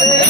Amen.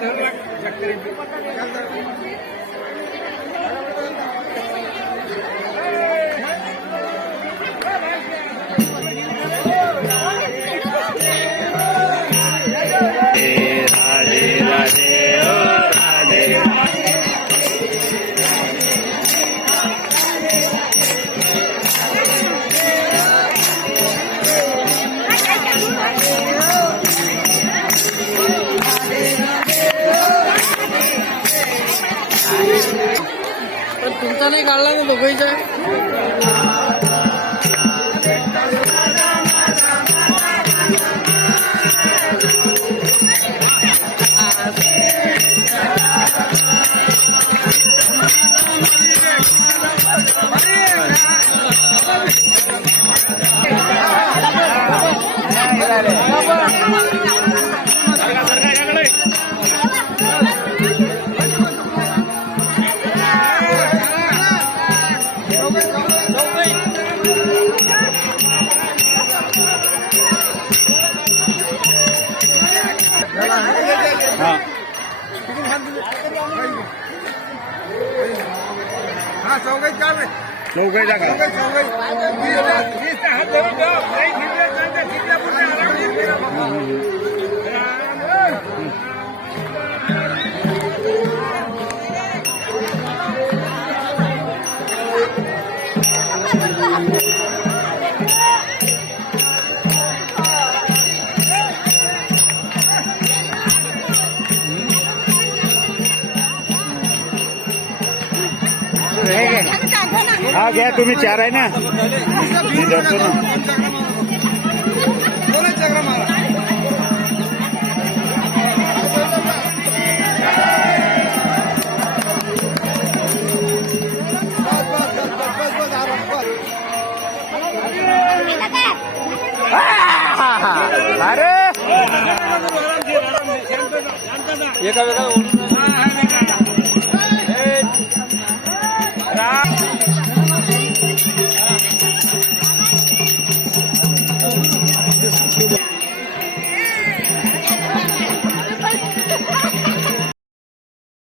ધર્મ মানে গাড়লাম তো হয়ে যায় हाँ। हाँ सौ गई चार सौ गई जाकर बीस हज़ार बीस हज़ार हा घ्या तुम्ही चार आहे ना. मी धरतो ना. अरे! एका वेळा